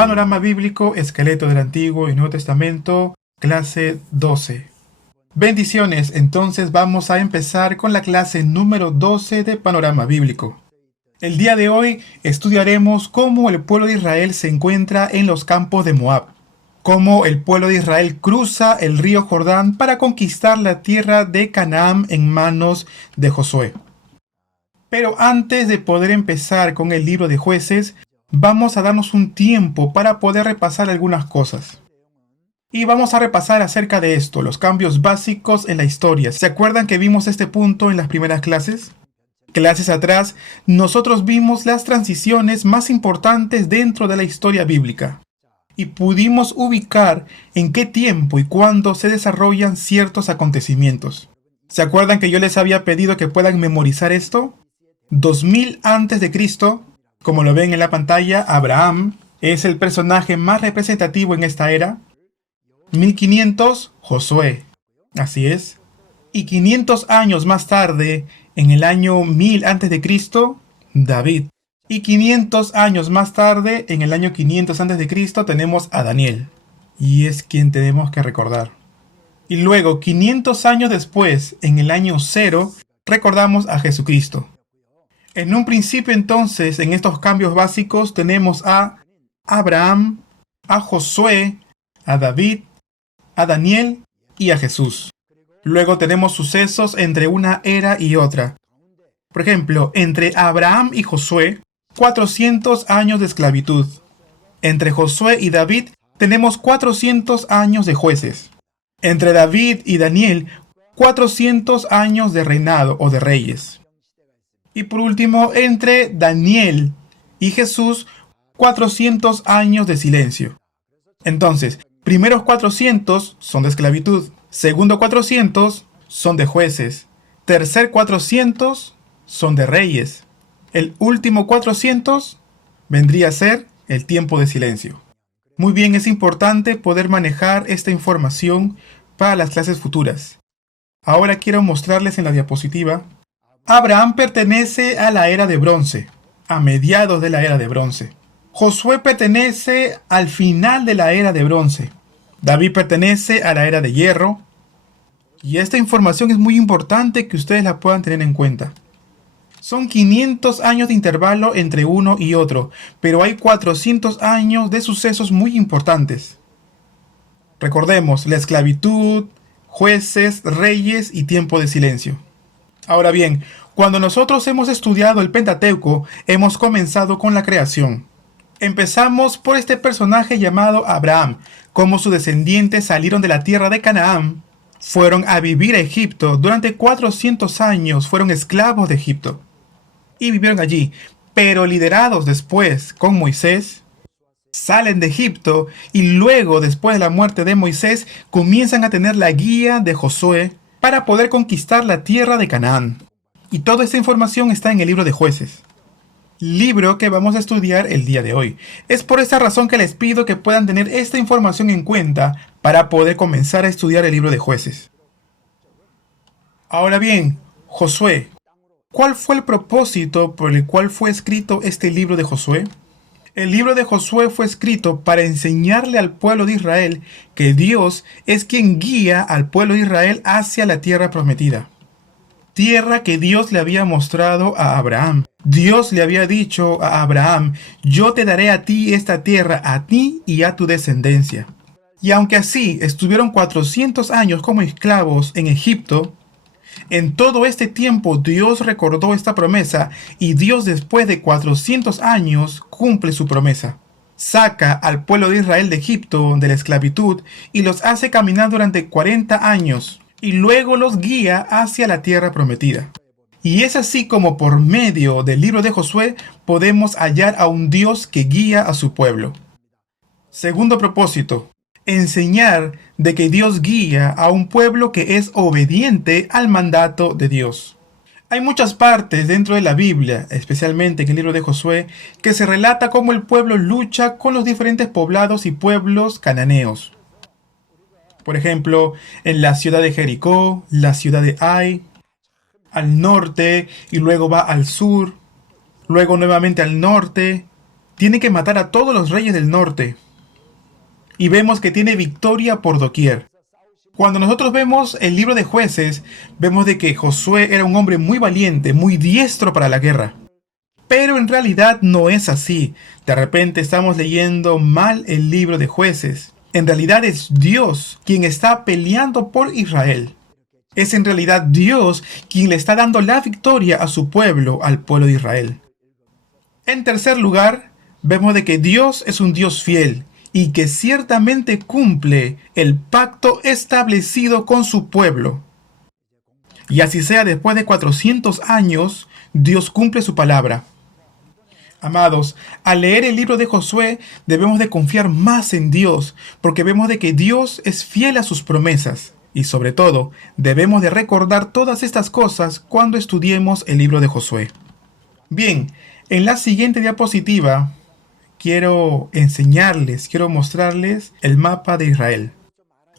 Panorama Bíblico, Esqueleto del Antiguo y Nuevo Testamento, clase 12. Bendiciones, entonces vamos a empezar con la clase número 12 de Panorama Bíblico. El día de hoy estudiaremos cómo el pueblo de Israel se encuentra en los campos de Moab, cómo el pueblo de Israel cruza el río Jordán para conquistar la tierra de Canaán en manos de Josué. Pero antes de poder empezar con el libro de Jueces, vamos a darnos un tiempo para poder repasar algunas cosas. Y vamos a repasar acerca de esto, los cambios básicos en la historia. ¿Se acuerdan que vimos este punto en las primeras clases? Clases atrás, nosotros vimos las transiciones más importantes dentro de la historia bíblica. Y pudimos ubicar en qué tiempo y cuándo se desarrollan ciertos acontecimientos. ¿Se acuerdan que yo les había pedido que puedan memorizar esto? 2000 antes de Cristo. Como lo ven en la pantalla, Abraham es el personaje más representativo en esta era. 1500, Josué. Así es. Y 500 años más tarde, en el año 1000 antes de Cristo, David. Y 500 años más tarde, en el año 500 antes de Cristo, tenemos a Daniel. Y es quien tenemos que recordar. Y luego, 500 años después, en el año 0, recordamos a Jesucristo. En un principio entonces, en estos cambios básicos, tenemos a Abraham, a Josué, a David, a Daniel y a Jesús. Luego tenemos sucesos entre una era y otra. Por ejemplo, entre Abraham y Josué, 400 años de esclavitud. Entre Josué y David tenemos 400 años de jueces. Entre David y Daniel, 400 años de reinado o de reyes. Y por último, entre Daniel y Jesús, 400 años de silencio. Entonces, primeros 400 son de esclavitud, segundo 400 son de jueces, tercer 400 son de reyes, el último 400 vendría a ser el tiempo de silencio. Muy bien, es importante poder manejar esta información para las clases futuras. Ahora quiero mostrarles en la diapositiva. Abraham pertenece a la era de bronce, a mediados de la era de bronce. Josué pertenece al final de la era de bronce. David pertenece a la era de hierro. Y esta información es muy importante que ustedes la puedan tener en cuenta. Son 500 años de intervalo entre uno y otro, pero hay 400 años de sucesos muy importantes. Recordemos, la esclavitud, jueces, reyes y tiempo de silencio. Ahora bien, cuando nosotros hemos estudiado el Pentateuco, hemos comenzado con la creación. Empezamos por este personaje llamado Abraham, cómo sus descendientes salieron de la tierra de Canaán, fueron a vivir a Egipto, durante 400 años fueron esclavos de Egipto, y vivieron allí, pero liderados después con Moisés, salen de Egipto, y luego, después de la muerte de Moisés, comienzan a tener la guía de Josué, para poder conquistar la tierra de Canaán. Y toda esta información está en el libro de Jueces, libro que vamos a estudiar el día de hoy. Es por esa razón que les pido que puedan tener esta información en cuenta para poder comenzar a estudiar el libro de Jueces. Ahora bien, Josué. ¿Cuál fue el propósito por el cual fue escrito este libro de Josué? El libro de Josué fue escrito para enseñarle al pueblo de Israel que Dios es quien guía al pueblo de Israel hacia la tierra prometida. Tierra que Dios le había mostrado a Abraham. Dios le había dicho a Abraham, yo te daré a ti esta tierra, a ti y a tu descendencia. Y aunque así estuvieron 400 años como esclavos en Egipto, en todo este tiempo Dios recordó esta promesa y Dios después de 400 años cumple su promesa. Saca al pueblo de Israel de Egipto, de la esclavitud, y los hace caminar durante 40 años y luego los guía hacia la tierra prometida. Y es así como por medio del libro de Josué podemos hallar a un Dios que guía a su pueblo. Segundo propósito. Enseñar de que Dios guía a un pueblo que es obediente al mandato de Dios. Hay muchas partes dentro de la Biblia, especialmente en el libro de Josué, que se relata cómo el pueblo lucha con los diferentes poblados y pueblos cananeos. Por ejemplo, en la ciudad de Jericó, la ciudad de Ai, al norte y luego va al sur, luego nuevamente al norte, tiene que matar a todos los reyes del norte. Y vemos que tiene victoria por doquier. Cuando nosotros vemos el libro de Jueces, vemos de que Josué era un hombre muy valiente, muy diestro para la guerra. Pero en realidad no es así. De repente estamos leyendo mal el libro de Jueces. En realidad es Dios quien está peleando por Israel. Es en realidad Dios quien le está dando la victoria a su pueblo, al pueblo de Israel. En tercer lugar, vemos de que Dios es un Dios fiel y que ciertamente cumple el pacto establecido con su pueblo. Y así sea, después de 400 años, Dios cumple su palabra. Amados, al leer el libro de Josué debemos de confiar más en Dios, porque vemos de que Dios es fiel a sus promesas. Y sobre todo, debemos de recordar todas estas cosas cuando estudiemos el libro de Josué. Bien, en la siguiente diapositiva quiero mostrarles el mapa de Israel.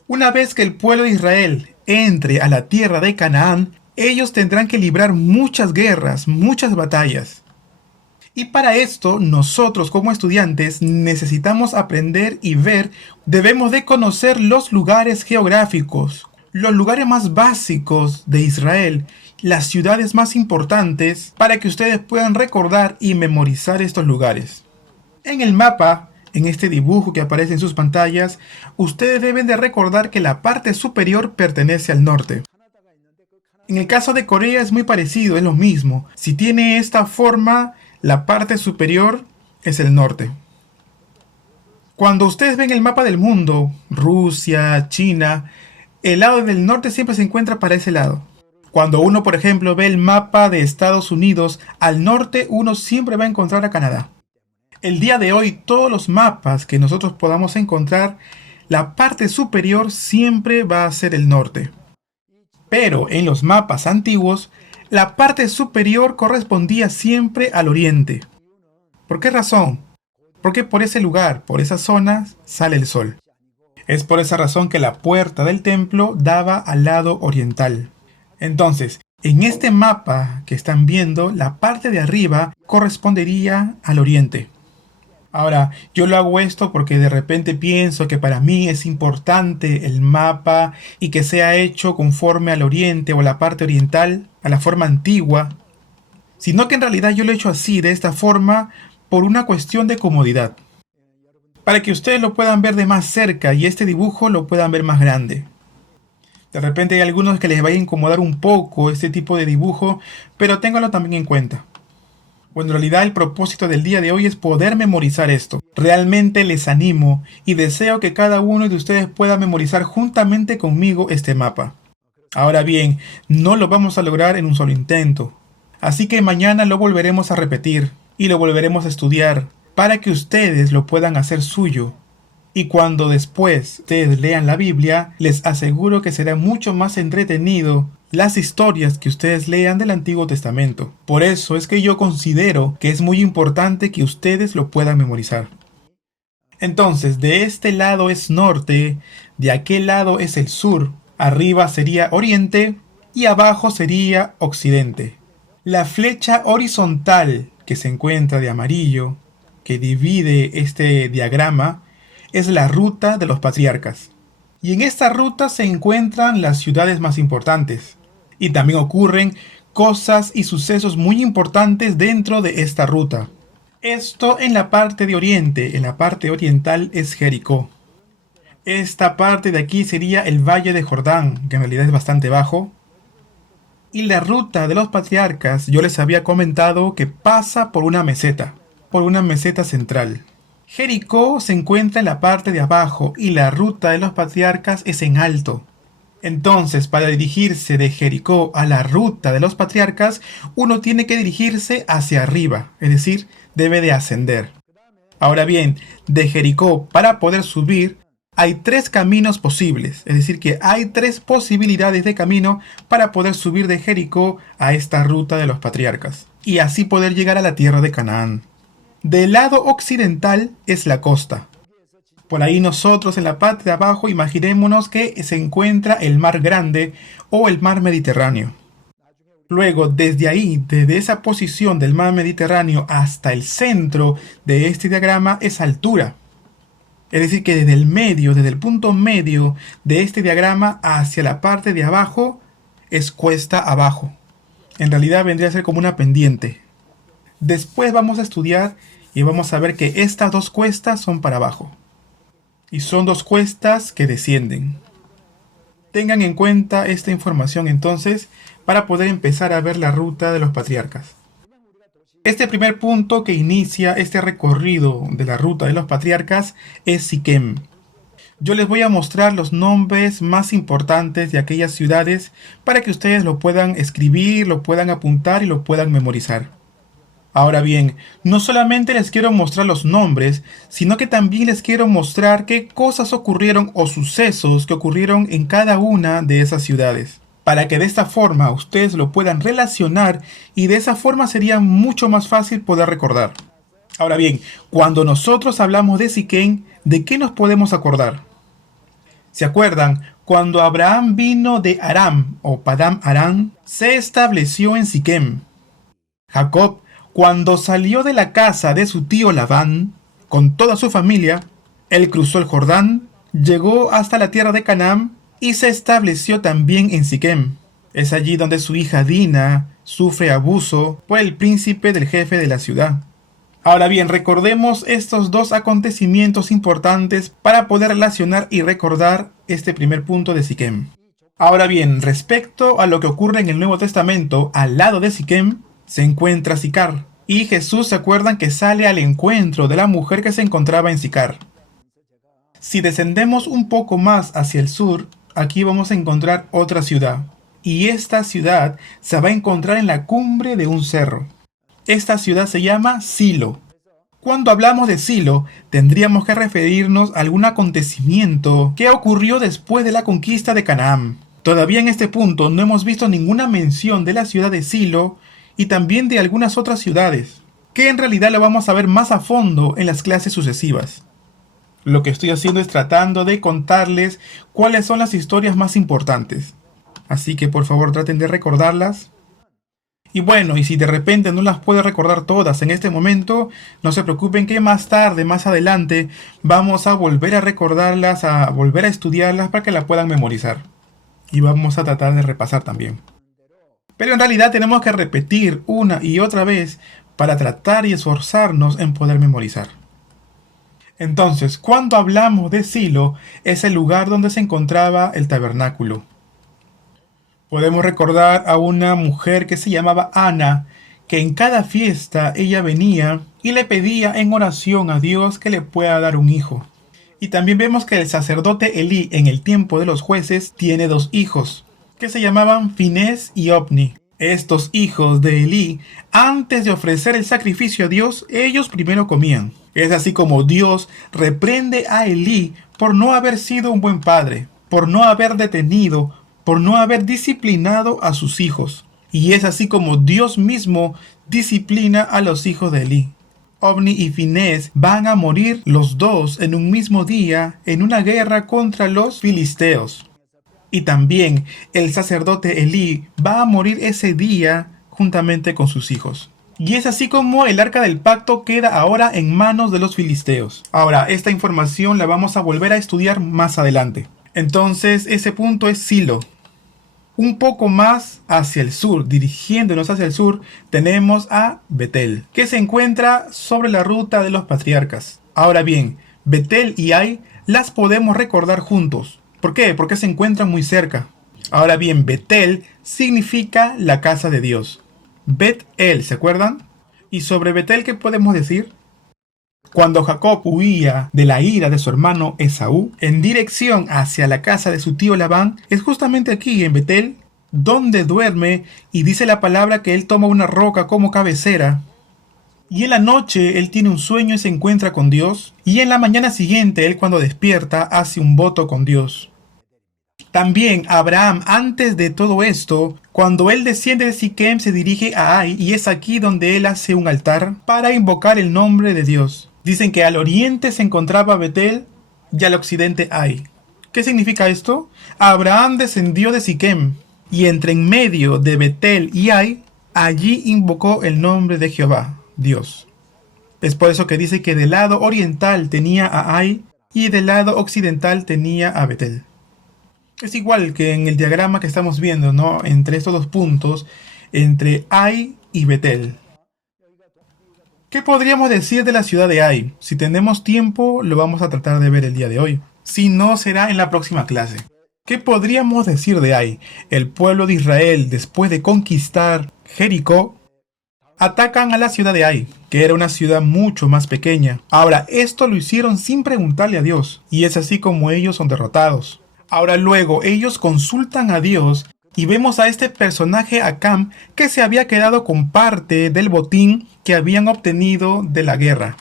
Una vez que el pueblo de Israel entre a la tierra de Canaán, ellos tendrán que librar muchas guerras, muchas batallas. Y para esto, nosotros como estudiantes necesitamos aprender y ver, debemos de conocer los lugares geográficos, los lugares más básicos de Israel, las ciudades más importantes, para que ustedes puedan recordar y memorizar estos lugares. En el mapa, en este dibujo que aparece en sus pantallas, ustedes deben de recordar que la parte superior pertenece al norte. En el caso de Corea es muy parecido, es lo mismo. Si tiene esta forma, la parte superior es el norte. Cuando ustedes ven el mapa del mundo, Rusia, China, el lado del norte siempre se encuentra para ese lado. Cuando uno, por ejemplo, ve el mapa de Estados Unidos, al norte uno siempre va a encontrar a Canadá. El día de hoy, todos los mapas que nosotros podamos encontrar, la parte superior siempre va a ser el norte. Pero en los mapas antiguos, la parte superior correspondía siempre al oriente. ¿Por qué razón? Porque por ese lugar, por esa zona, sale el sol. Es por esa razón que la puerta del templo daba al lado oriental. Entonces, en este mapa que están viendo, la parte de arriba correspondería al oriente. Ahora, yo lo hago esto porque de repente pienso que para mí es importante el mapa y que sea hecho conforme al oriente o a la parte oriental, a la forma antigua, sino que en realidad yo lo he hecho así, de esta forma, por una cuestión de comodidad. Para que ustedes lo puedan ver de más cerca y este dibujo lo puedan ver más grande. De repente hay algunos que les vaya a incomodar un poco este tipo de dibujo, pero ténganlo también en cuenta. Bueno, en realidad el propósito del día de hoy es poder memorizar esto. Realmente les animo y deseo que cada uno de ustedes pueda memorizar juntamente conmigo este mapa. Ahora bien, no lo vamos a lograr en un solo intento. Así que mañana lo volveremos a repetir y lo volveremos a estudiar para que ustedes lo puedan hacer suyo. Y cuando después ustedes lean la Biblia, les aseguro que será mucho más entretenido las historias que ustedes lean del Antiguo Testamento. Por eso es que yo considero que es muy importante que ustedes lo puedan memorizar. Entonces, de este lado es norte, de aquel lado es el sur, arriba sería oriente y abajo sería occidente. La flecha horizontal que se encuentra de amarillo, que divide este diagrama, es la ruta de los patriarcas. Y en esta ruta se encuentran las ciudades más importantes. Y también ocurren cosas y sucesos muy importantes dentro de esta ruta. Esto en la parte de oriente, en la parte oriental es Jericó. Esta parte de aquí sería el Valle de Jordán, que en realidad es bastante bajo. Y la ruta de los patriarcas, yo les había comentado que pasa por una meseta central. Jericó se encuentra en la parte de abajo y la ruta de los patriarcas es en alto. Entonces, para dirigirse de Jericó a la ruta de los patriarcas, uno tiene que dirigirse hacia arriba, es decir, debe de ascender. Ahora bien, de Jericó para poder subir, hay 3 caminos posibles, es decir, que hay 3 posibilidades de camino para poder subir de Jericó a esta ruta de los patriarcas, y así poder llegar a la tierra de Canaán. Del lado occidental es la costa. Por ahí nosotros en la parte de abajo imaginémonos que se encuentra el mar Grande o el mar Mediterráneo. Luego, desde ahí, desde esa posición del mar Mediterráneo hasta el centro de este diagrama es altura. Es decir, que desde el medio, desde el punto medio de este diagrama hacia la parte de abajo es cuesta abajo. En realidad vendría a ser como una pendiente. Después vamos a estudiar y vamos a ver que estas dos cuestas son para abajo. Y son dos cuestas que descienden. Tengan en cuenta esta información entonces para poder empezar a ver la ruta de los patriarcas. Este primer punto que inicia este recorrido de la ruta de los patriarcas es Siquem. Yo les voy a mostrar los nombres más importantes de aquellas ciudades para que ustedes lo puedan escribir, lo puedan apuntar y lo puedan memorizar. Ahora bien, no solamente les quiero mostrar los nombres, sino que también les quiero mostrar qué cosas ocurrieron o sucesos que ocurrieron en cada una de esas ciudades, para que de esta forma ustedes lo puedan relacionar y de esa forma sería mucho más fácil poder recordar. Ahora bien, cuando nosotros hablamos de Siquem, ¿de qué nos podemos acordar? ¿Se acuerdan? Cuando Abraham vino de Aram o Padam Aram, se estableció en Siquem. Jacob, cuando salió de la casa de su tío Labán, con toda su familia, él cruzó el Jordán, llegó hasta la tierra de Canaán y se estableció también en Siquem. Es allí donde su hija Dina sufre abuso por el príncipe del jefe de la ciudad. Ahora bien, recordemos estos dos acontecimientos importantes para poder relacionar y recordar este primer punto de Siquem. Ahora bien, respecto a lo que ocurre en el Nuevo Testamento, al lado de Siquem se encuentra Sicar. Y Jesús, ¿se acuerdan que sale al encuentro de la mujer que se encontraba en Sicar? Si descendemos un poco más hacia el sur, aquí vamos a encontrar otra ciudad. Y esta ciudad se va a encontrar en la cumbre de un cerro. Esta ciudad se llama Silo. Cuando hablamos de Silo, tendríamos que referirnos a algún acontecimiento que ocurrió después de la conquista de Canaán. Todavía en este punto no hemos visto ninguna mención de la ciudad de Silo y también de algunas otras ciudades, que en realidad lo vamos a ver más a fondo en las clases sucesivas. Lo que estoy haciendo es tratando de contarles cuáles son las historias más importantes. Así que por favor traten de recordarlas. Y bueno, y si de repente no las puedo recordar todas en este momento, no se preocupen que más tarde, más adelante, vamos a volver a recordarlas, a volver a estudiarlas para que las puedan memorizar. Y vamos a tratar de repasar también. Pero en realidad tenemos que repetir una y otra vez para tratar y esforzarnos en poder memorizar. Entonces, cuando hablamos de Silo, es el lugar donde se encontraba el tabernáculo. Podemos recordar a una mujer que se llamaba Ana, que en cada fiesta ella venía y le pedía en oración a Dios que le pueda dar un hijo. Y también vemos que el sacerdote Elí en el tiempo de los jueces tiene dos hijos, que se llamaban Finés y Ofni. Estos hijos de Elí, antes de ofrecer el sacrificio a Dios, ellos primero comían. Es así como Dios reprende a Elí por no haber sido un buen padre, por no haber detenido, por no haber disciplinado a sus hijos. Y es así como Dios mismo disciplina a los hijos de Elí. Ofni y Finés van a morir los dos en un mismo día en una guerra contra los filisteos. Y también el sacerdote Elí va a morir ese día juntamente con sus hijos. Y es así como el arca del pacto queda ahora en manos de los filisteos. Ahora, esta información la vamos a volver a estudiar más adelante. Entonces, ese punto es Silo. Un poco más hacia el sur, dirigiéndonos hacia el sur, tenemos a Betel, que se encuentra sobre la ruta de los patriarcas. Ahora bien, Betel y Ai las podemos recordar juntos. ¿Por qué? Porque se encuentran muy cerca. Ahora bien, Betel significa la casa de Dios. Bet-El, ¿se acuerdan? Y sobre Betel, ¿qué podemos decir? Cuando Jacob huía de la ira de su hermano Esaú en dirección hacia la casa de su tío Labán, es justamente aquí en Betel donde duerme y dice la palabra que él toma una roca como cabecera. Y en la noche él tiene un sueño y se encuentra con Dios. Y en la mañana siguiente él cuando despierta hace un voto con Dios. También Abraham, antes de todo esto, cuando él desciende de Siquem, se dirige a Ai y es aquí donde él hace un altar para invocar el nombre de Dios. Dicen que al oriente se encontraba Betel y al occidente Ai. ¿Qué significa esto? Abraham descendió de Siquem Y entre en medio de Betel y Ai, allí invocó el nombre de Jehová, Dios. Es por eso que dice que del lado oriental tenía a Ai y del lado occidental tenía a Betel. Es igual que en el diagrama que estamos viendo, ¿no? Entre estos dos puntos, entre Ai y Betel. ¿Qué podríamos decir de la ciudad de Ai? Si tenemos tiempo, lo vamos a tratar de ver el día de hoy. Si no, será en la próxima clase. ¿Qué podríamos decir de Ai? El pueblo de Israel, después de conquistar Jericó, atacan a la ciudad de Ai, que era una ciudad mucho más pequeña. Ahora, esto lo hicieron sin preguntarle a Dios, y es así como ellos son derrotados. Ahora luego, ellos consultan a Dios, y vemos a este personaje Acán que se había quedado con parte del botín que habían obtenido de la guerra,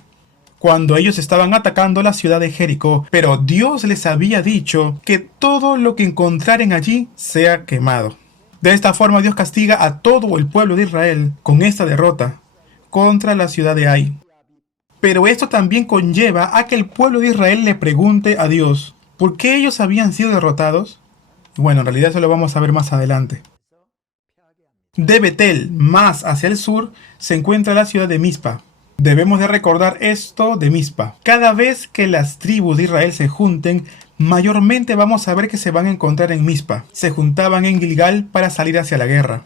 cuando ellos estaban atacando la ciudad de Jericó, pero Dios les había dicho que todo lo que encontraren allí sea quemado. De esta forma Dios castiga a todo el pueblo de Israel con esta derrota contra la ciudad de Ai. Pero esto también conlleva a que el pueblo de Israel le pregunte a Dios, ¿por qué ellos habían sido derrotados? Bueno, en realidad eso lo vamos a ver más adelante. De Betel, más hacia el sur, se encuentra la ciudad de Mizpa. Debemos de recordar esto de Mizpa. Cada vez que las tribus de Israel se junten, mayormente vamos a ver que se van a encontrar en Mizpa. Se juntaban en Gilgal para salir hacia la guerra.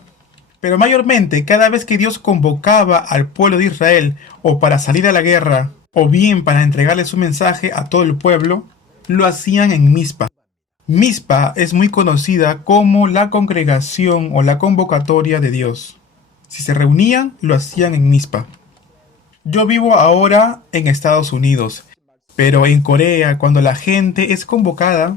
Pero mayormente, cada vez que Dios convocaba al pueblo de Israel, o para salir a la guerra, o bien para entregarle su mensaje a todo el pueblo, lo hacían en Mizpa. Mizpa es muy conocida como la congregación o la convocatoria de Dios. Si se reunían, lo hacían en Mizpa. Yo vivo ahora en Estados Unidos, pero en Corea, cuando la gente es convocada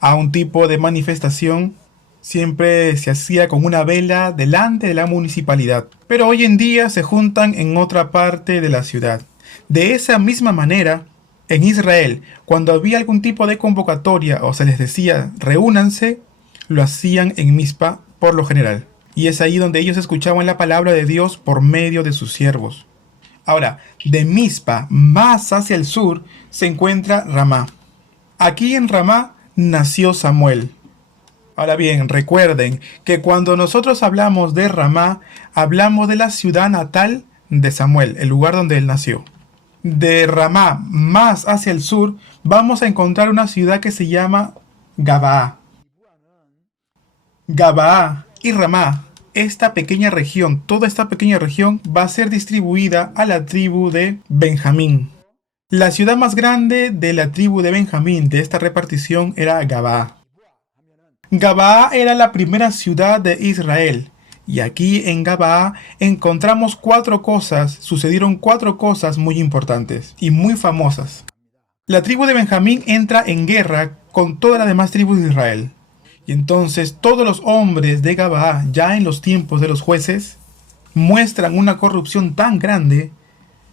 a un tipo de manifestación, siempre se hacía con una vela delante de la municipalidad. Pero hoy en día se juntan en otra parte de la ciudad. De esa misma manera, en Israel, cuando había algún tipo de convocatoria o se les decía reúnanse, lo hacían en Mizpa por lo general. Y es ahí donde ellos escuchaban la palabra de Dios por medio de sus siervos. Ahora, de Mizpa más hacia el sur se encuentra Ramá. Aquí en Ramá nació Samuel. Ahora bien, recuerden que cuando nosotros hablamos de Ramá, hablamos de la ciudad natal de Samuel, el lugar donde él nació. De Ramá más hacia el sur vamos a encontrar una ciudad que se llama Gabaa. Gabaa y Ramá, esta pequeña región, toda esta pequeña región va a ser distribuida a la tribu de Benjamín. La ciudad más grande de la tribu de Benjamín de esta repartición era Gabaa. Gabaa era la primera ciudad de Israel. Y aquí en Gabaa encontramos sucedieron cuatro cosas muy importantes y muy famosas. La tribu de Benjamín entra en guerra con todas las demás tribus de Israel. Y entonces todos los hombres de Gabaa, ya en los tiempos de los jueces, muestran una corrupción tan grande.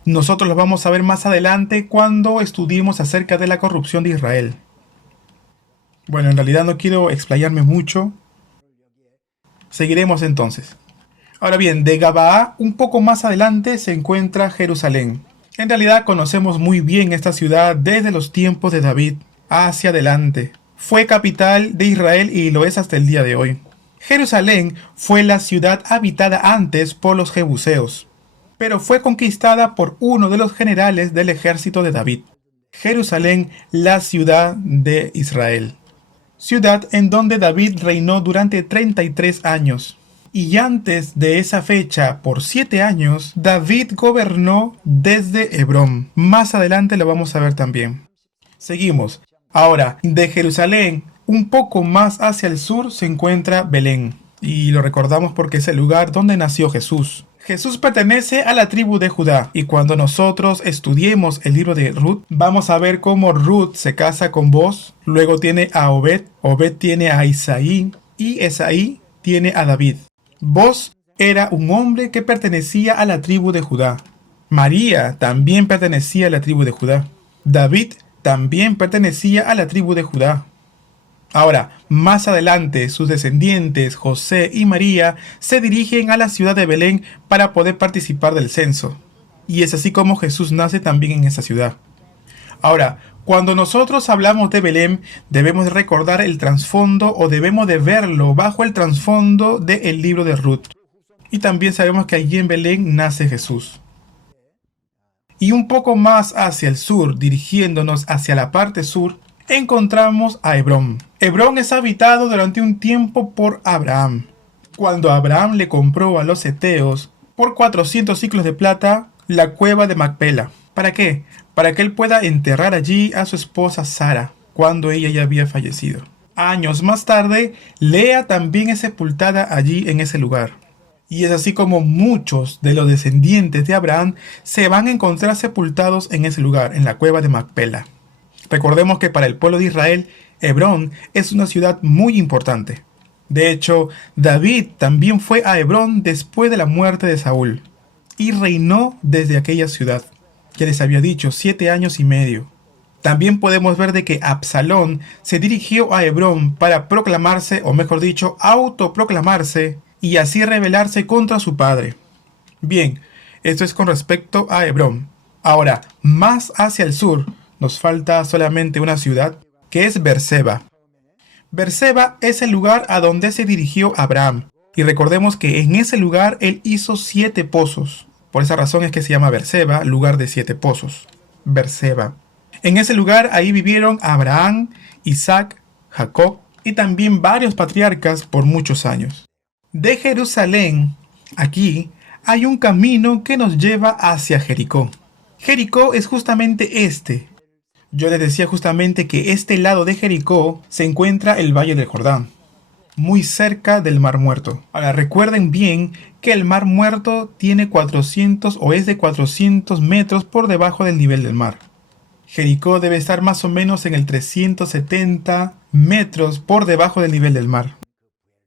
Nosotros lo vamos a ver más adelante cuando estudiemos acerca de la corrupción de Israel. Bueno, en realidad no quiero explayarme mucho. Seguiremos entonces. Ahora bien, de Gabaa un poco más adelante se encuentra Jerusalén. En realidad conocemos muy bien esta ciudad desde los tiempos de David hacia adelante. Fue capital de Israel y lo es hasta el día de hoy. Jerusalén fue la ciudad habitada antes por los jebuseos, pero fue conquistada por uno de los generales del ejército de David. Jerusalén, la ciudad de Israel. Ciudad en donde David reinó durante 33 años. Y antes de esa fecha, por 7 años, David gobernó desde Hebrón. Más adelante lo vamos a ver también. Seguimos. Ahora, de Jerusalén, un poco más hacia el sur se encuentra Belén. Y lo recordamos porque es el lugar donde nació Jesús. Jesús pertenece a la tribu de Judá. Y cuando nosotros estudiemos el libro de Ruth, vamos a ver cómo Ruth se casa con Boaz. Luego tiene a Obed. Obed tiene a Isaí. Y Isaí tiene a David. Boaz era un hombre que pertenecía a la tribu de Judá. María también pertenecía a la tribu de Judá. David también pertenecía a la tribu de Judá. Ahora, más adelante, sus descendientes, José y María, se dirigen a la ciudad de Belén para poder participar del censo. Y es así como Jesús nace también en esa ciudad. Ahora, cuando nosotros hablamos de Belén, debemos de recordar el trasfondo o debemos de verlo bajo el trasfondo del libro de Ruth. Y también sabemos que allí en Belén nace Jesús. Y un poco más hacia el sur, dirigiéndonos hacia la parte sur, encontramos a Hebrón. Hebrón es habitado durante un tiempo por Abraham. Cuando Abraham le compró a los heteos por 400 ciclos de plata la cueva de Macpela. ¿Para qué? Para que él pueda enterrar allí a su esposa Sara, cuando ella ya había fallecido. Años más tarde, Lea también es sepultada allí en ese lugar. Y es así como muchos de los descendientes de Abraham se van a encontrar sepultados en ese lugar, en la cueva de Macpela. Recordemos que para el pueblo de Israel, Hebrón es una ciudad muy importante. De hecho, David también fue a Hebrón después de la muerte de Saúl y reinó desde aquella ciudad. Ya les había dicho, 7 años y medio. También podemos ver de que Absalón se dirigió a Hebrón para proclamarse, o mejor dicho, autoproclamarse y así rebelarse contra su padre. Bien, esto es con respecto a Hebrón. Ahora, más hacia el sur, nos falta solamente una ciudad, que es Berseba. Berseba es el lugar a donde se dirigió Abraham. Y recordemos que en ese lugar él hizo 7 pozos. Por esa razón es que se llama Berseba, lugar de 7 pozos. Berseba. En ese lugar ahí vivieron Abraham, Isaac, Jacob y también varios patriarcas por muchos años. De Jerusalén, aquí, hay un camino que nos lleva hacia Jericó. Jericó es justamente este. Yo les decía justamente que este lado de Jericó se encuentra el Valle del Jordán, muy cerca del Mar Muerto. Ahora recuerden bien que el Mar Muerto tiene 400 o es de 400 metros por debajo del nivel del mar. Jericó debe estar más o menos en el 370 metros por debajo del nivel del mar.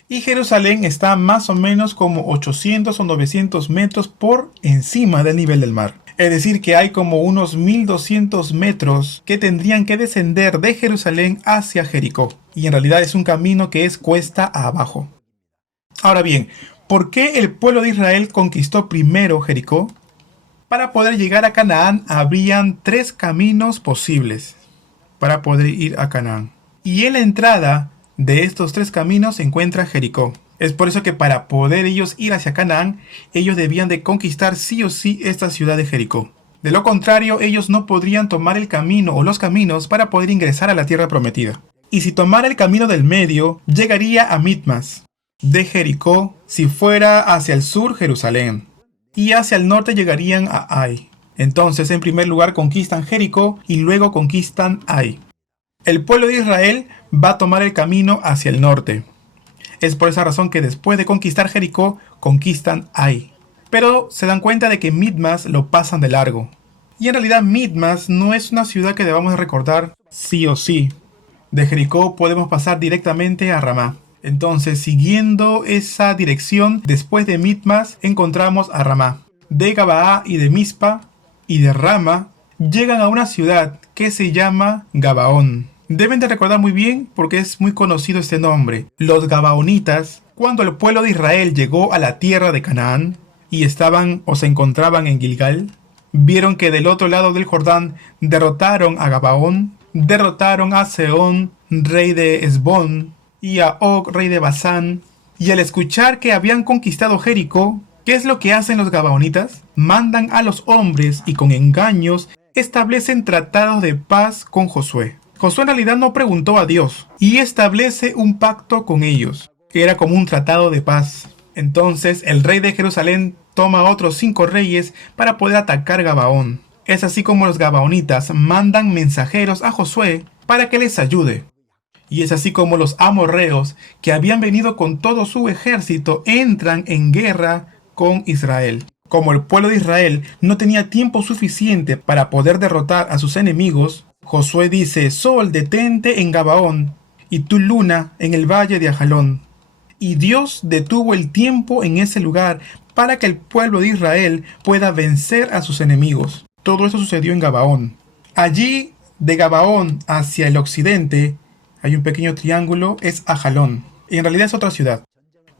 Y Jerusalén está más o menos como 800 o 900 metros por encima del nivel del mar. Es decir, que hay como unos 1200 metros que tendrían que descender de Jerusalén hacia Jericó. Y en realidad es un camino que es cuesta abajo. Ahora bien, ¿por qué el pueblo de Israel conquistó primero Jericó? Para poder llegar a Canaán habrían 3 caminos posibles para poder ir a Canaán. Y en la entrada de estos 3 caminos se encuentra Jericó. Es por eso que para poder ellos ir hacia Canaán, ellos debían de conquistar sí o sí esta ciudad de Jericó. De lo contrario, ellos no podrían tomar el camino o los caminos para poder ingresar a la tierra prometida. Y si tomara el camino del medio, llegaría a Mitmas. De Jericó, si fuera hacia el sur, Jerusalén. Y hacia el norte llegarían a Ai. Entonces, en primer lugar, conquistan Jericó y luego conquistan Ai. El pueblo de Israel va a tomar el camino hacia el norte. Es por esa razón que después de conquistar Jericó, conquistan Ai. Pero se dan cuenta de que Mitmas lo pasan de largo. Y en realidad Mitmas no es una ciudad que debamos recordar sí o sí. De Jericó podemos pasar directamente a Ramá. Entonces, siguiendo esa dirección, después de Mitmas encontramos a Ramá. De Gabaá y de Mizpa y de Rama llegan a una ciudad que se llama Gabaón. Deben de recordar muy bien porque es muy conocido este nombre. Los Gabaonitas, cuando el pueblo de Israel llegó a la tierra de Canaán y estaban o se encontraban en Gilgal, vieron que del otro lado del Jordán derrotaron a Gabaón, derrotaron a Sehón, rey de Hesbón, y a Og, rey de Basán. Y al escuchar que habían conquistado Jericó, ¿qué es lo que hacen los Gabaonitas? Mandan a los hombres y con engaños establecen tratados de paz con Josué. Josué en realidad no preguntó a Dios y establece un pacto con ellos, que era como un tratado de paz. Entonces el rey de Jerusalén toma otros 5 reyes para poder atacar Gabaón. Es así como los Gabaonitas mandan mensajeros a Josué para que les ayude. Y es así como los amorreos, que habían venido con todo su ejército, entran en guerra con Israel. Como el pueblo de Israel no tenía tiempo suficiente para poder derrotar a sus enemigos, Josué dice: Sol, detente en Gabaón, y tú, luna, en el valle de Ajalón. Y Dios detuvo el tiempo en ese lugar para que el pueblo de Israel pueda vencer a sus enemigos. Todo eso sucedió en Gabaón. Allí, de Gabaón hacia el occidente, hay un pequeño triángulo, es Ajalón. Y en realidad es otra ciudad.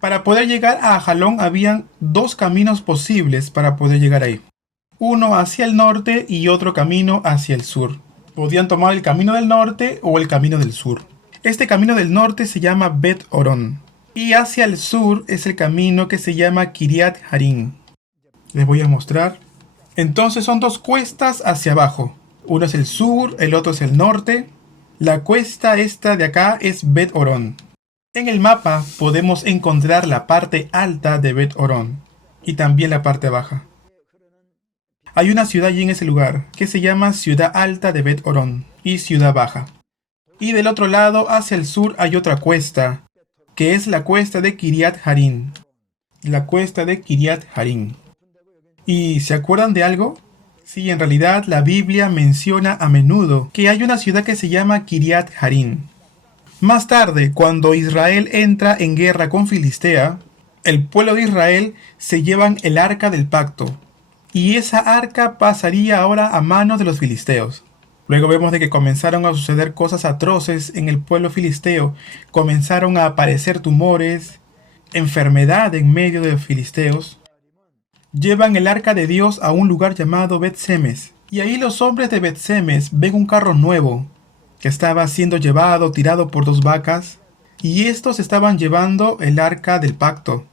Para poder llegar a Ajalón habían 2 caminos posibles para poder llegar ahí. Uno hacia el norte y otro camino hacia el sur. Podían tomar el camino del norte o el camino del sur. Este camino del norte se llama Bet Orón. Y hacia el sur es el camino que se llama Kiriat Harim. Les voy a mostrar. Entonces son dos cuestas hacia abajo. Uno es el sur, el otro es el norte. La cuesta esta de acá es Bet Orón. En el mapa podemos encontrar la parte alta de Bet Orón y también la parte baja. Hay una ciudad allí en ese lugar que se llama Ciudad Alta de Bet Orón y Ciudad Baja. Y del otro lado, hacia el sur, hay otra cuesta, que es la cuesta de Kiriat Harim. La cuesta de Kiriat Harim. ¿Y se acuerdan de algo? Sí, en realidad la Biblia menciona a menudo que hay una ciudad que se llama Kiriat Harim. Más tarde, cuando Israel entra en guerra con Filistea, el pueblo de Israel se llevan el arca del pacto. Y esa arca pasaría ahora a manos de los filisteos. Luego vemos de que comenzaron a suceder cosas atroces en el pueblo filisteo. Comenzaron a aparecer tumores, enfermedad en medio de los filisteos. Llevan el arca de Dios a un lugar llamado Bet-Semes. Y ahí los hombres de Bet-Semes ven un carro nuevo que estaba siendo llevado, tirado por dos vacas. Y estos estaban llevando el arca del pacto.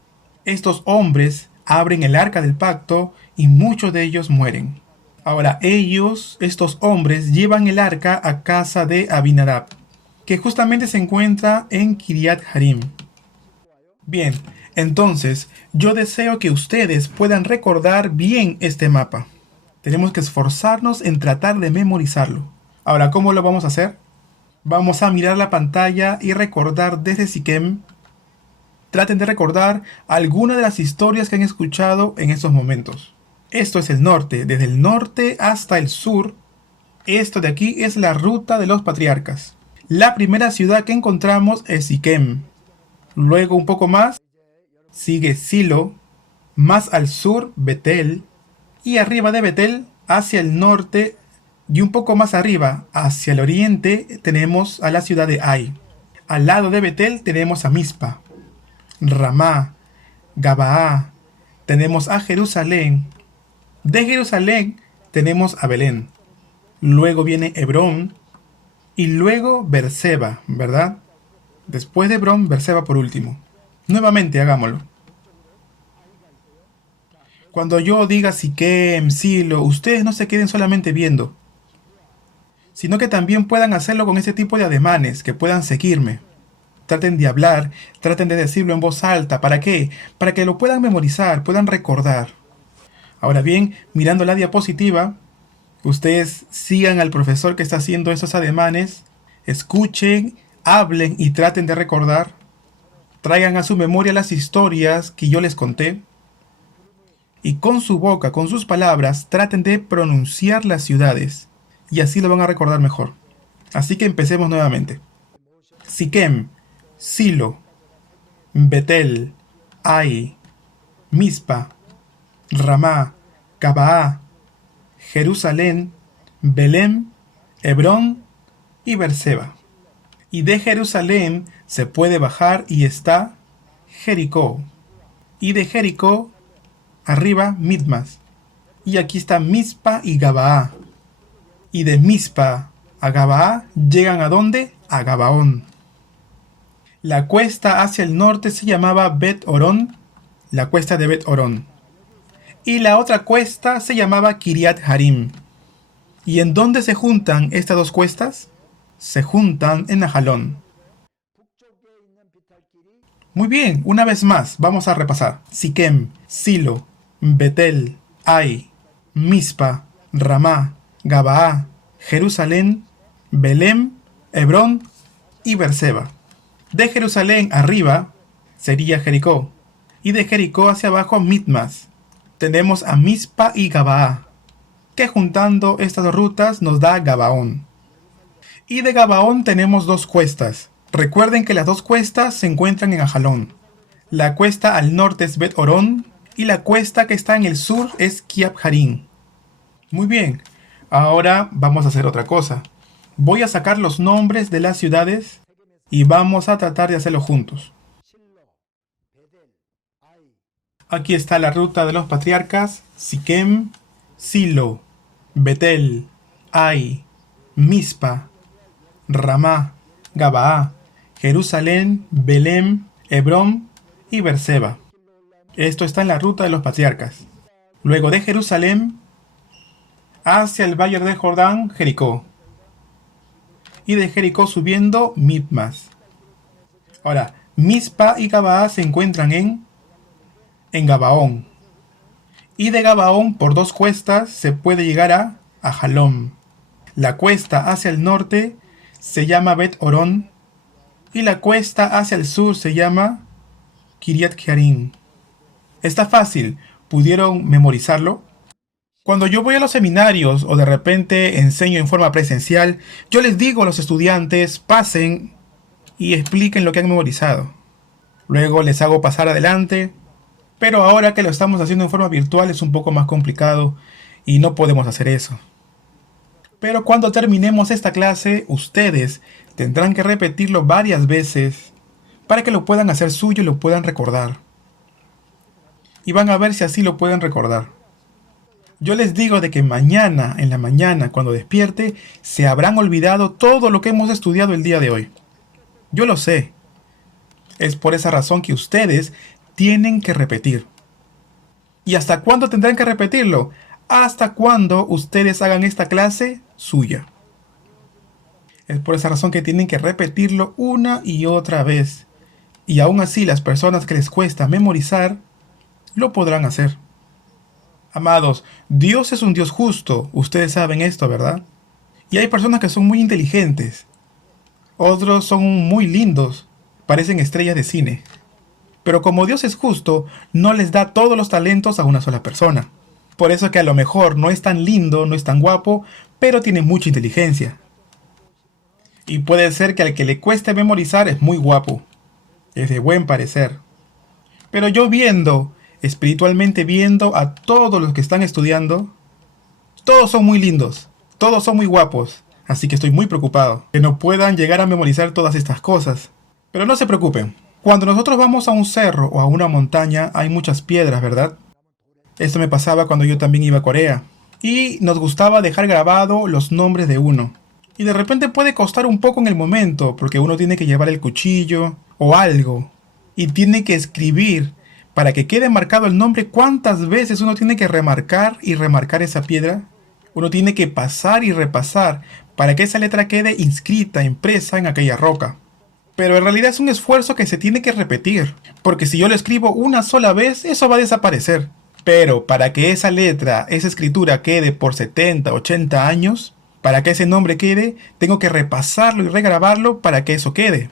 Estos hombres abren el arca del pacto y muchos de ellos mueren. Ahora ellos, estos hombres, llevan el arca a casa de Abinadab, que justamente se encuentra en Kiriat Harim. Bien, entonces yo deseo que ustedes puedan recordar bien este mapa. Tenemos que esforzarnos en tratar de memorizarlo. Ahora, ¿cómo lo vamos a hacer? Vamos a mirar la pantalla y recordar desde Siquem. Traten de recordar alguna de las historias que han escuchado en estos momentos. Esto es el norte, desde el norte hasta el sur. Esto de aquí es la ruta de los patriarcas. La primera ciudad que encontramos es Siquem. Luego un poco más sigue Silo, más al sur Betel, y arriba de Betel hacia el norte y un poco más arriba hacia el oriente tenemos a la ciudad de Ai. Al lado de Betel tenemos a Mizpa, Ramá, Gabaa, tenemos a Jerusalén. De Jerusalén tenemos a Belén. Luego viene Hebrón y luego Berseba, ¿verdad? Después de Hebrón, Berseba por último. Nuevamente hagámoslo. Cuando yo diga Siquem, Silo, ustedes no se queden solamente viendo, sino que también puedan hacerlo con ese tipo de ademanes, que puedan seguirme. Traten de hablar, traten de decirlo en voz alta. ¿Para qué? Para que lo puedan memorizar, puedan recordar. Ahora bien, mirando la diapositiva, ustedes sigan al profesor que está haciendo esos ademanes, escuchen, hablen y traten de recordar. Traigan a su memoria las historias que yo les conté. Y con su boca, con sus palabras, traten de pronunciar las ciudades. Y así lo van a recordar mejor. Así que empecemos nuevamente. Siquem, Silo, Betel, Ai, Mizpa, Ramá, Gabaa, Jerusalén, Belén, Hebrón y Berseba. Y de Jerusalén se puede bajar y está Jericó. Y de Jericó arriba Midmas. Y aquí está Mizpa y Gabaa. Y de Mizpa a Gabaa llegan ¿a dónde? A Gabaón. La cuesta hacia el norte se llamaba Bet Orón, la cuesta de Bet Orón. Y la otra cuesta se llamaba Kiriat Harim. ¿Y en dónde se juntan estas dos cuestas? Se juntan en Ajalón. Muy bien, una vez más, vamos a repasar. Siquem, Silo, Betel, Ai, Mizpa, Ramá, Gabaa, Jerusalén, Belén, Hebrón y Berseba. De Jerusalén arriba sería Jericó. Y de Jericó hacia abajo Midmas. Tenemos a Mizpa y Gabaa, que juntando estas dos rutas nos da Gabaón. Y de Gabaón tenemos dos cuestas. Recuerden que las dos cuestas se encuentran en Ajalón. La cuesta al norte es Bet Orón y la cuesta que está en el sur es Kiriat Harim. Muy bien, ahora vamos a hacer otra cosa. Voy a sacar los nombres de las ciudades y vamos a tratar de hacerlo juntos. Aquí está la ruta de los patriarcas: Siquem, Silo, Betel, Ai, Mizpa, Ramá, Gabaá, Jerusalén, Belem, Hebrón y Berseba. Esto está en la ruta de los patriarcas. Luego de Jerusalén, hacia el valle del Jordán, Jericó. Y de Jericó subiendo, Mitmas. Ahora, Mizpa y Gabaá se encuentran en Gabaón. Y de Gabaón, por 2 cuestas, se puede llegar a Jalón. La cuesta hacia el norte se llama Bet Horón. Y la cuesta hacia el sur se llama Kiriat Jearim. Está fácil. ¿Pudieron memorizarlo? Cuando yo voy a los seminarios o de repente enseño en forma presencial, yo les digo a los estudiantes, pasen y expliquen lo que han memorizado. Luego les hago pasar adelante, pero ahora que lo estamos haciendo en forma virtual es un poco más complicado y no podemos hacer eso. Pero cuando terminemos esta clase, ustedes tendrán que repetirlo varias veces para que lo puedan hacer suyo y lo puedan recordar. Y van a ver si así lo pueden recordar. Yo les digo de que mañana, en la mañana, cuando despierte, se habrán olvidado todo lo que hemos estudiado el día de hoy. Yo lo sé. Es por esa razón que ustedes tienen que repetir. ¿Y hasta cuándo tendrán que repetirlo? Hasta cuando ustedes hagan esta clase suya. Es por esa razón que tienen que repetirlo una y otra vez. Y aún así las personas que les cuesta memorizar, lo podrán hacer. Amados, Dios es un Dios justo. Ustedes saben esto, ¿verdad? Y hay personas que son muy inteligentes. Otros son muy lindos. Parecen estrellas de cine. Pero como Dios es justo, no les da todos los talentos a una sola persona. Por eso que a lo mejor no es tan lindo, no es tan guapo, pero tiene mucha inteligencia. Y puede ser que al que le cueste memorizar es muy guapo. Es de buen parecer. Pero yo espiritualmente viendo a todos los que están estudiando, todos son muy lindos, todos son muy guapos. Así que estoy muy preocupado que no puedan llegar a memorizar todas estas cosas. Pero no se preocupen. Cuando nosotros vamos a un cerro o a una montaña hay muchas piedras, ¿verdad? Esto me pasaba cuando yo también iba a Corea. Y nos gustaba dejar grabado los nombres de uno. Y de repente puede costar un poco en el momento, porque uno tiene que llevar el cuchillo o algo. Y tiene que escribir para que quede marcado el nombre. ¿Cuántas veces uno tiene que remarcar y remarcar esa piedra? Uno tiene que pasar y repasar para que esa letra quede inscrita, impresa en aquella roca. Pero en realidad es un esfuerzo que se tiene que repetir, porque si yo lo escribo una sola vez, eso va a desaparecer. Pero para que esa letra, esa escritura quede por 70, 80 años, para que ese nombre quede, tengo que repasarlo y regrabarlo para que eso quede.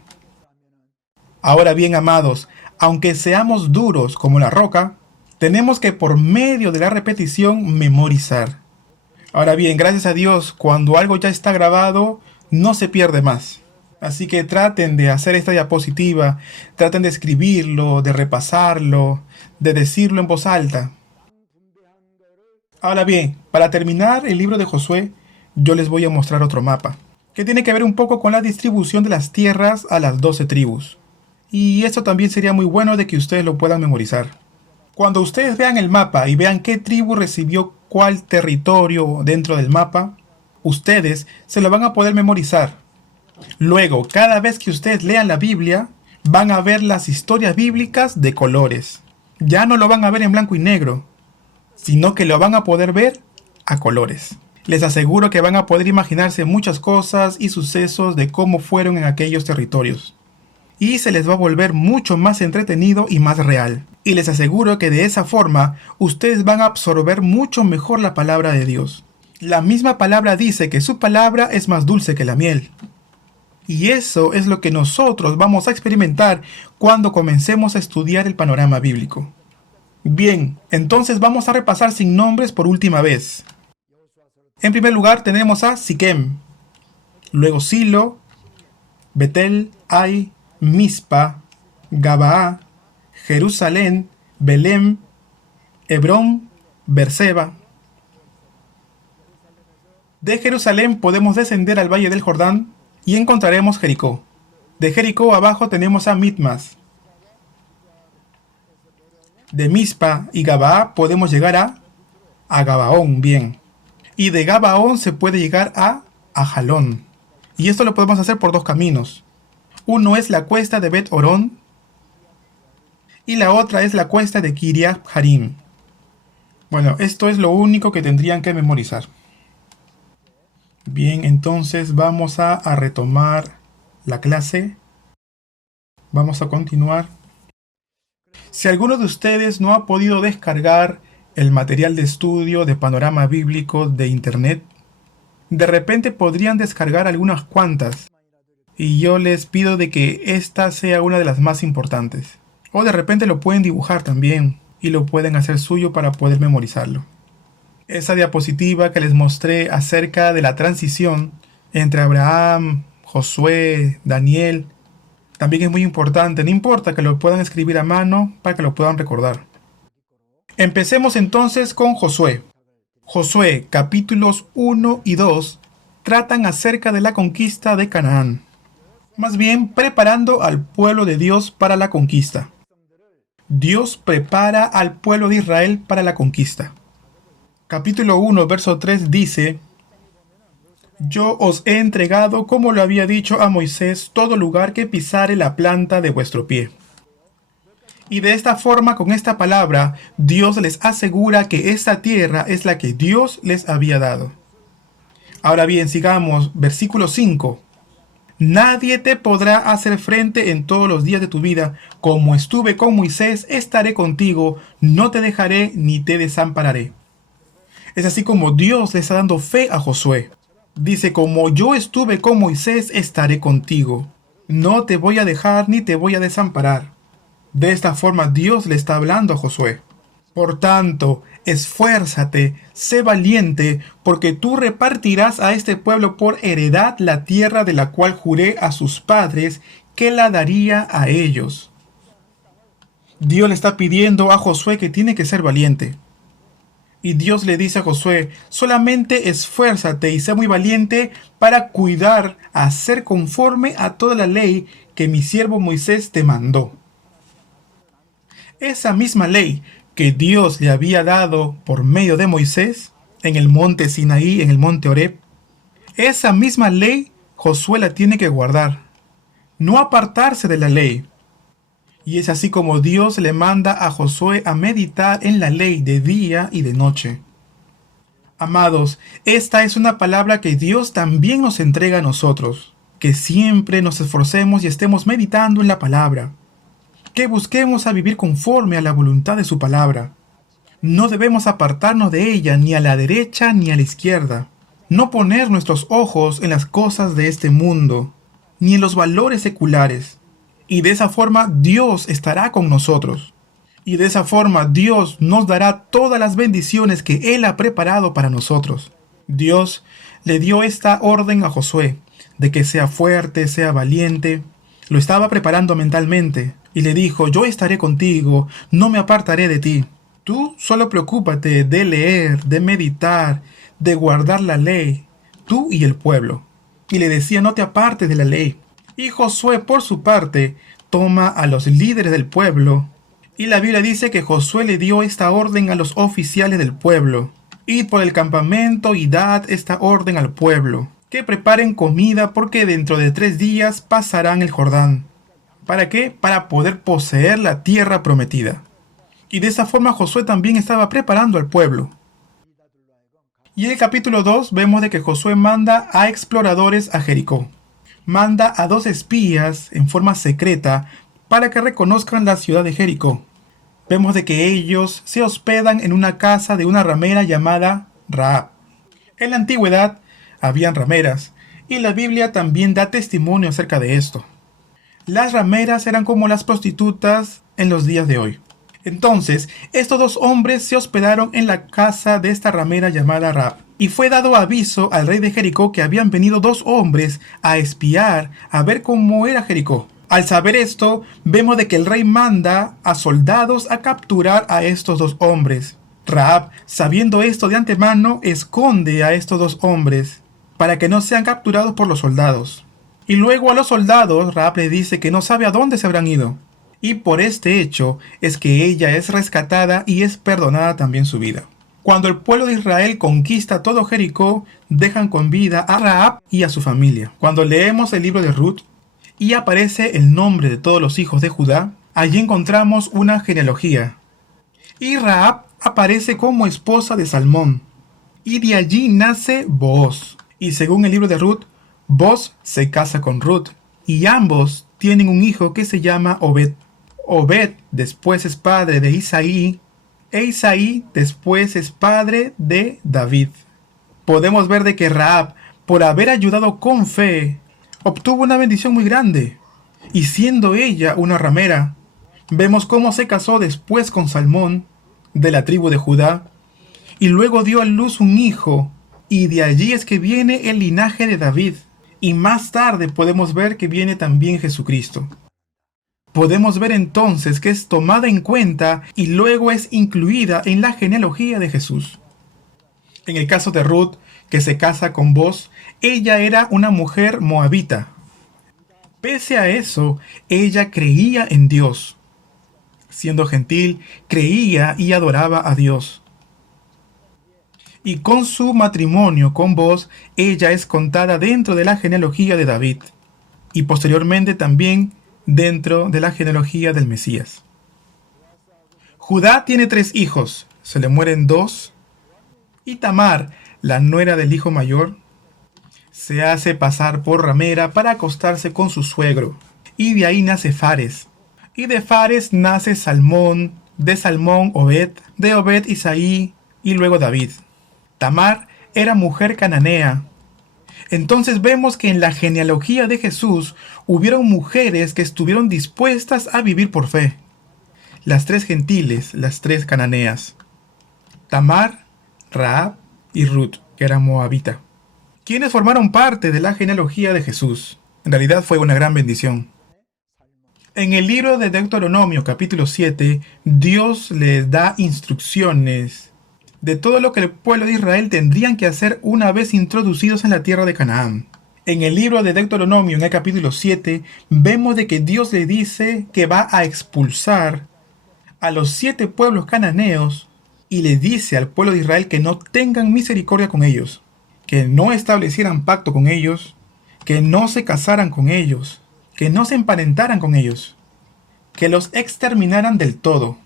Ahora bien, amados, aunque seamos duros como la roca, tenemos que por medio de la repetición memorizar. Ahora bien, gracias a Dios, cuando algo ya está grabado, no se pierde más. Así que traten de hacer esta diapositiva, traten de escribirlo, de repasarlo, de decirlo en voz alta. Ahora bien, para terminar el libro de Josué, yo les voy a mostrar otro mapa, que tiene que ver un poco con la distribución de las tierras a las 12 tribus. Y esto también sería muy bueno de que ustedes lo puedan memorizar. Cuando ustedes vean el mapa y vean qué tribu recibió cuál territorio dentro del mapa, ustedes se lo van a poder memorizar. Luego, cada vez que ustedes lean la Biblia, van a ver las historias bíblicas de colores. Ya no lo van a ver en blanco y negro, sino que lo van a poder ver a colores. Les aseguro que van a poder imaginarse muchas cosas y sucesos de cómo fueron en aquellos territorios. Y se les va a volver mucho más entretenido y más real. Y les aseguro que de esa forma ustedes van a absorber mucho mejor la palabra de Dios. La misma palabra dice que su palabra es más dulce que la miel. Y eso es lo que nosotros vamos a experimentar cuando comencemos a estudiar el panorama bíblico. Bien, entonces vamos a repasar sin nombres por última vez. En primer lugar tenemos a Siquem, luego Silo, Betel, Ai, Mizpa, Gabaá, Jerusalén, Belem, Hebrón, Berseba. De Jerusalén podemos descender al valle del Jordán y encontraremos Jericó. De Jericó abajo tenemos a Mitmas. De Mizpa y Gabaá podemos llegar a Gabaón, bien. Y de Gabaón se puede llegar a Ajalón. Y esto lo podemos hacer por dos caminos. Uno es la cuesta de Bet Horón y la otra es la cuesta de Kiriath Jearim. Bueno, esto es lo único que tendrían que memorizar. Bien, entonces vamos a retomar la clase. Vamos a continuar. Si alguno de ustedes no ha podido descargar el material de estudio de Panorama Bíblico de internet, de repente podrían descargar algunas cuantas. Y yo les pido de que esta sea una de las más importantes. O de repente lo pueden dibujar también y lo pueden hacer suyo para poder memorizarlo. Esa diapositiva que les mostré acerca de la transición entre Abraham, Josué, Daniel, también es muy importante. No importa que lo puedan escribir a mano para que lo puedan recordar. Empecemos entonces con Josué. Josué, capítulos 1 y 2, tratan acerca de la conquista de Canaán. Más bien, preparando al pueblo de Dios para la conquista. Dios prepara al pueblo de Israel para la conquista. Capítulo 1, verso 3 dice: Yo os he entregado, como lo había dicho a Moisés, todo lugar que pisare la planta de vuestro pie. Y de esta forma, con esta palabra, Dios les asegura que esta tierra es la que Dios les había dado. Ahora bien, sigamos, versículo 5. Nadie te podrá hacer frente en todos los días de tu vida. Como estuve con Moisés, estaré contigo, no te dejaré ni te desampararé. Es así como Dios le está dando fe a Josué. Dice: como yo estuve con Moisés, estaré contigo. No te voy a dejar ni te voy a desamparar. De esta forma Dios le está hablando a Josué. Por tanto, esfuérzate, sé valiente, porque tú repartirás a este pueblo por heredad la tierra de la cual juré a sus padres que la daría a ellos. Dios le está pidiendo a Josué que tiene que ser valiente. Y Dios le dice a Josué: solamente esfuérzate y sé muy valiente para cuidar, hacer conforme a toda la ley que mi siervo Moisés te mandó. Esa misma ley que Dios le había dado por medio de Moisés en el monte Sinaí, en el monte Horeb, esa misma ley Josué la tiene que guardar, no apartarse de la ley. Y es así como Dios le manda a Josué a meditar en la ley de día y de noche. Amados, esta es una palabra que Dios también nos entrega a nosotros, que siempre nos esforcemos y estemos meditando en la palabra, que busquemos a vivir conforme a la voluntad de su palabra. No debemos apartarnos de ella ni a la derecha ni a la izquierda, no poner nuestros ojos en las cosas de este mundo, ni en los valores seculares. Y de esa forma Dios estará con nosotros. Y de esa forma Dios nos dará todas las bendiciones que Él ha preparado para nosotros. Dios le dio esta orden a Josué, de que sea fuerte, sea valiente. Lo estaba preparando mentalmente, y le dijo: yo estaré contigo, no me apartaré de ti. Tú solo preocúpate de leer, de meditar, de guardar la ley, tú y el pueblo. Y le decía: no te apartes de la ley. Y Josué, por su parte, toma a los líderes del pueblo. Y la Biblia dice que Josué le dio esta orden a los oficiales del pueblo: id por el campamento y dad esta orden al pueblo, que preparen comida, porque dentro de 3 días pasarán el Jordán. ¿Para qué? Para poder poseer la tierra prometida. Y de esa forma Josué también estaba preparando al pueblo. Y en el capítulo 2 vemos de que Josué manda a exploradores a Jericó. Manda a 2 espías en forma secreta para que reconozcan la ciudad de Jericó. Vemos de que ellos se hospedan en una casa de una ramera llamada Rahab. En la antigüedad habían rameras, y la Biblia también da testimonio acerca de esto. Las rameras eran como las prostitutas en los días de hoy. Entonces, estos 2 hombres se hospedaron en la casa de esta ramera llamada Rahab. Y fue dado aviso al rey de Jericó que habían venido 2 hombres a espiar, a ver cómo era Jericó. Al saber esto, vemos de que el rey manda a soldados a capturar a estos 2 hombres. Rahab, sabiendo esto de antemano, esconde a estos 2 hombres para que no sean capturados por los soldados. Y luego a los soldados, Rahab les dice que no sabe a dónde se habrán ido. Y por este hecho es que ella es rescatada y es perdonada también su vida. Cuando el pueblo de Israel conquista todo Jericó, dejan con vida a Rahab y a su familia. Cuando leemos el libro de Ruth y aparece el nombre de todos los hijos de Judá, allí encontramos una genealogía. Y Rahab aparece como esposa de Salmón. Y de allí nace Booz. Y según el libro de Ruth, Booz se casa con Ruth. Y ambos tienen un hijo que se llama Obed. Obed después es padre de Isaí. E Isaí después es padre de David. Podemos ver de que Rahab, por haber ayudado con fe, obtuvo una bendición muy grande. Y siendo ella una ramera, vemos cómo se casó después con Salmón, de la tribu de Judá, y luego dio a luz un hijo, y de allí es que viene el linaje de David. Y más tarde podemos ver que viene también Jesucristo. Podemos ver entonces que es tomada en cuenta y luego es incluida en la genealogía de Jesús. En el caso de Ruth, que se casa con Booz, ella era una mujer moabita. Pese a eso, ella creía en Dios. Siendo gentil, creía y adoraba a Dios. Y con su matrimonio con Booz, ella es contada dentro de la genealogía de David. Y posteriormente también dentro de la genealogía del Mesías. Judá tiene 3 hijos, se le mueren 2, y Tamar, la nuera del hijo mayor, se hace pasar por ramera para acostarse con su suegro, y de ahí nace Fares, y de Fares nace Salmón, de Salmón Obed, de Obed Isaí, y luego David. Tamar era mujer cananea. Entonces vemos que en la genealogía de Jesús hubieron mujeres que estuvieron dispuestas a vivir por fe. Las 3 gentiles, las 3 cananeas. Tamar, Rahab y Ruth, que era moabita. Quienes formaron parte de la genealogía de Jesús. En realidad fue una gran bendición. En el libro de Deuteronomio capítulo 7, Dios les da instrucciones de todo lo que el pueblo de Israel tendrían que hacer una vez introducidos en la tierra de Canaán. En el libro de Deuteronomio, en el capítulo 7, vemos de que Dios le dice que va a expulsar a los 7 pueblos cananeos y le dice al pueblo de Israel que no tengan misericordia con ellos, que no establecieran pacto con ellos, que no se casaran con ellos, que no se emparentaran con ellos, que los exterminaran del todo.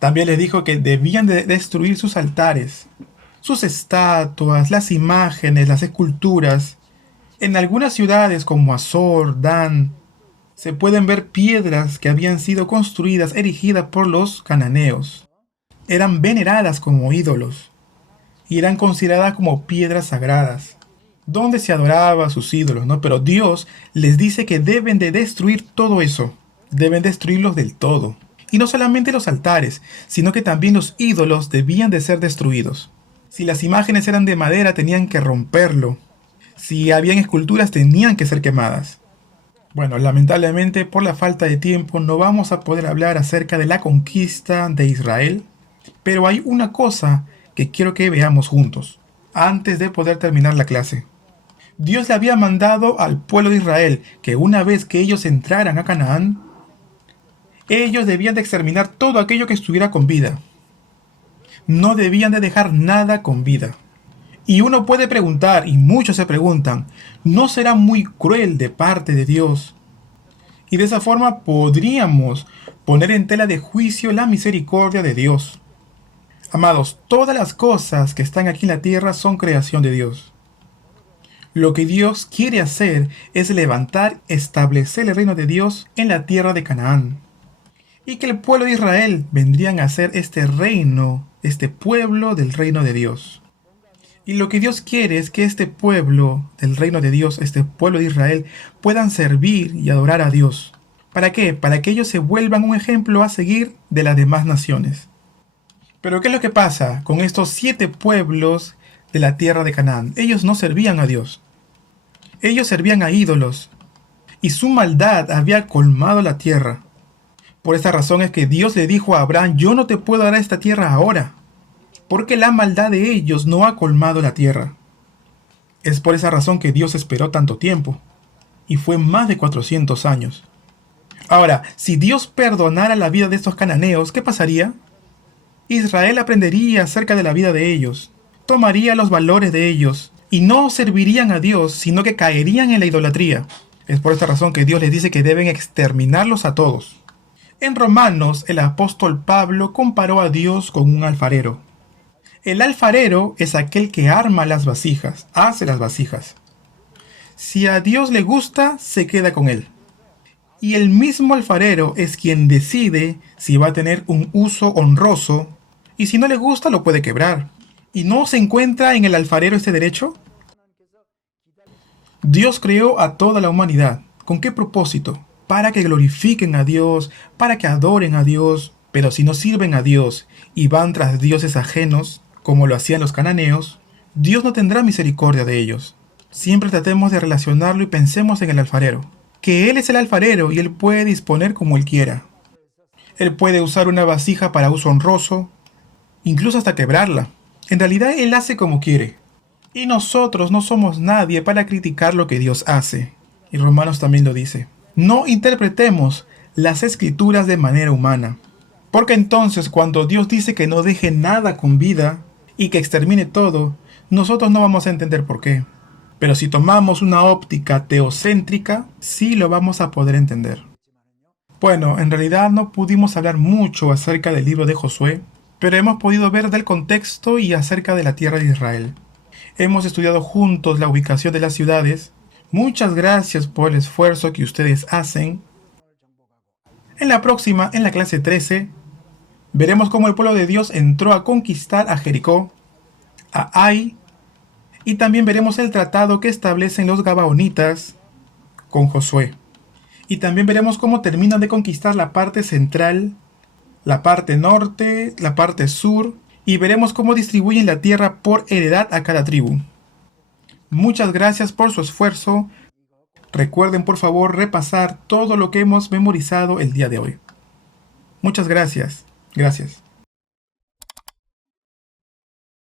También les dijo que debían de destruir sus altares, sus estatuas, las imágenes, las esculturas. En algunas ciudades como Azor, Dan, se pueden ver piedras que habían sido construidas, erigidas por los cananeos. Eran veneradas como ídolos y eran consideradas como piedras sagradas, donde se adoraba a sus ídolos, ¿no? Pero Dios les dice que deben de destruir todo eso, deben destruirlos del todo. Y no solamente los altares, sino que también los ídolos debían de ser destruidos. Si las imágenes eran de madera, tenían que romperlo. Si habían esculturas, tenían que ser quemadas. Bueno, lamentablemente, por la falta de tiempo, no vamos a poder hablar acerca de la conquista de Israel. Pero hay una cosa que quiero que veamos juntos, antes de poder terminar la clase. Dios le había mandado al pueblo de Israel que una vez que ellos entraran a Canaán, ellos debían de exterminar todo aquello que estuviera con vida. No debían de dejar nada con vida. Y uno puede preguntar, y muchos se preguntan, ¿no será muy cruel de parte de Dios? Y de esa forma podríamos poner en tela de juicio la misericordia de Dios. Amados, todas las cosas que están aquí en la tierra son creación de Dios. Lo que Dios quiere hacer es levantar, establecer el reino de Dios en la tierra de Canaán. Y que el pueblo de Israel vendrían a ser este reino, este pueblo del reino de Dios. Y lo que Dios quiere es que este pueblo del reino de Dios, este pueblo de Israel, puedan servir y adorar a Dios. ¿Para qué? Para que ellos se vuelvan un ejemplo a seguir de las demás naciones. Pero ¿qué es lo que pasa con estos 7 pueblos de la tierra de Canaán? Ellos no servían a Dios. Ellos servían a ídolos. Y su maldad había colmado la tierra. Por esta razón es que Dios le dijo a Abraham, yo no te puedo dar esta tierra ahora, porque la maldad de ellos no ha colmado la tierra. Es por esa razón que Dios esperó tanto tiempo, y fue más de 400 años. Ahora, si Dios perdonara la vida de estos cananeos, ¿qué pasaría? Israel aprendería acerca de la vida de ellos, tomaría los valores de ellos, y no servirían a Dios, sino que caerían en la idolatría. Es por esta razón que Dios les dice que deben exterminarlos a todos. En Romanos, el apóstol Pablo comparó a Dios con un alfarero. El alfarero es aquel que arma las vasijas, hace las vasijas. Si a Dios le gusta, se queda con él. Y el mismo alfarero es quien decide si va a tener un uso honroso, y si no le gusta lo puede quebrar. ¿Y no se encuentra en el alfarero este derecho? Dios creó a toda la humanidad. ¿Con qué propósito? Para que glorifiquen a Dios, para que adoren a Dios. Pero si no sirven a Dios y van tras dioses ajenos, como lo hacían los cananeos, Dios no tendrá misericordia de ellos. Siempre tratemos de relacionarlo y pensemos en el alfarero. Que Él es el alfarero y Él puede disponer como Él quiera. Él puede usar una vasija para uso honroso, incluso hasta quebrarla. En realidad Él hace como quiere. Y nosotros no somos nadie para criticar lo que Dios hace. Y Romanos también lo dice. No interpretemos las escrituras de manera humana. Porque entonces cuando Dios dice que no deje nada con vida y que extermine todo, nosotros no vamos a entender por qué. Pero si tomamos una óptica teocéntrica, sí lo vamos a poder entender. Bueno, en realidad no pudimos hablar mucho acerca del libro de Josué, pero hemos podido ver del contexto y acerca de la tierra de Israel. Hemos estudiado juntos la ubicación de las ciudades. Muchas gracias por el esfuerzo que ustedes hacen. En la próxima, en la clase 13, veremos cómo el pueblo de Dios entró a conquistar a Jericó, a Ai, y también veremos el tratado que establecen los gabaonitas con Josué. Y también veremos cómo terminan de conquistar la parte central, la parte norte, la parte sur, y veremos cómo distribuyen la tierra por heredad a cada tribu. Muchas gracias por su esfuerzo. Recuerden por favor repasar todo lo que hemos memorizado el día de hoy. Muchas gracias. Gracias.